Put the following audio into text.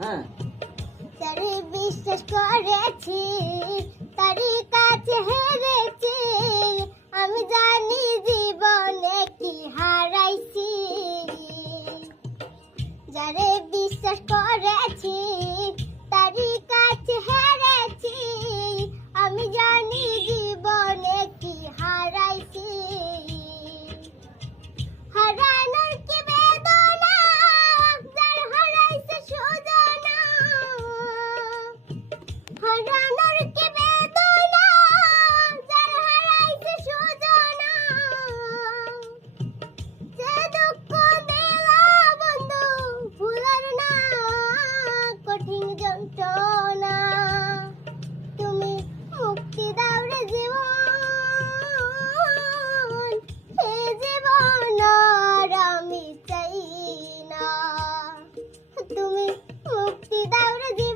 হ্যাঁ, যারে বিশ্বাস করেছি তারই কাছে হেরেছি, আমি জানি জীবনে কি হারাইছি। যারে বিশ্বাস করেছি তারই কাছে হেরেছি, আমি জানি জীবনে কি হারাইছি। হারানোর কি বেদনা, যার হারাইছে সুজনা। হারানোর কি বেদনা, যার হারাইছে সুজনা। যে দুঃখ দিলা বন্ধু ভুলার না, কঠিন যন্ত্রণা। তুমি মুক্তি দাও রে জীবন, এ জীবন আর আমি চাই না। তুমি মুক্তি দাও রে জীবন।